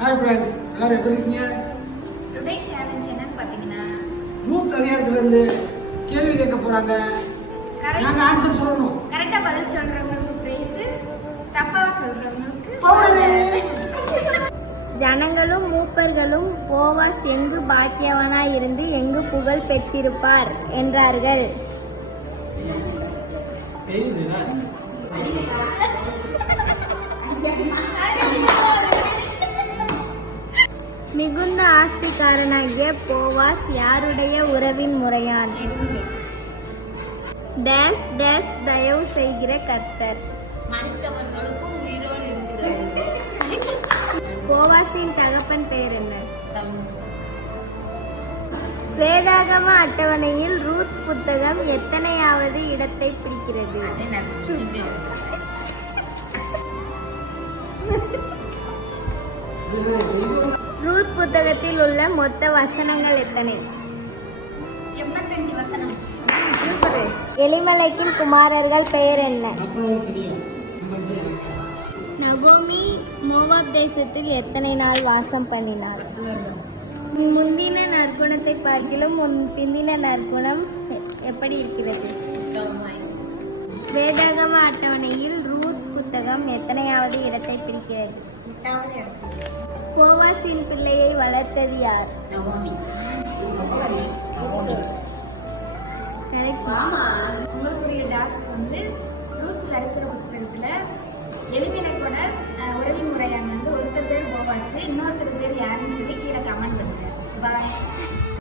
Hi friends எல்லாரும் எப்படி இருக்கீங்க? டுடே சேலஞ்ச் என்னன்னு பார்த்தீங்கன்னா ரூத் அதிகாரத்துல இருந்து கேள்வி கேட்க போறாங்க. நாங்க ஆன்சர் சொல்லணும். கரெக்டாக பதில் சொல்றவங்களுக்கு பிரைஸ் தப்பா சொல்றவங்களுக்கு பவுடரு ஜனங்களும் மூப்பர்களும் போவாஸ் எங்கு பாக்கியவனாய் இருந்து எங்கு புகழ் பெற்றிருப்பார் என்றார்கள். மிகுந்த ஆஸ்திகாரனாகிய போவாஸ் யாருடைய உறவின் முறையான்? டேஸ் டேஸ் தயவு செய்கிற கர்த்தர். போவாசின் போவாஸின் தகப்பன் பெயர் என்ன? வேதாகம அட்டவணையில் ரூத் புத்தகம் எத்தனையாவது இடத்தை பிடிக்கிறது? ரூத் புத்தகத்தில் உள்ள மொத்த வசனங்கள் எத்தனை? எலிமலைக்கின் குமாரர்கள் பெயர் என்ன? நகோமி மோவாப் தேசத்தில் எத்தனை நாள் வாசம் பண்ணினார்? முந்தின நற்குணத்தை பார்க்கிலும் முன் பிந்தின நற்குணம் எப்படி இருக்கிறது? வேதாகம அட்டவணையில் ரூத் புத்தகம் எத்தனையாவது இடத்தை பிடிக்கிறது எட்டாவது இடத்துக்கு போவாசின் பிள்ளையை வளர்த்தது யார். உங்களுக்குரிய டாஸ்க் வந்து ரூத் சரித்திர புஸ்தகத்துல எலிமினக்கோட உறவின் முறையான வந்து ஒருத்தர் பேர் போவாஸ் இன்னொருத்தர்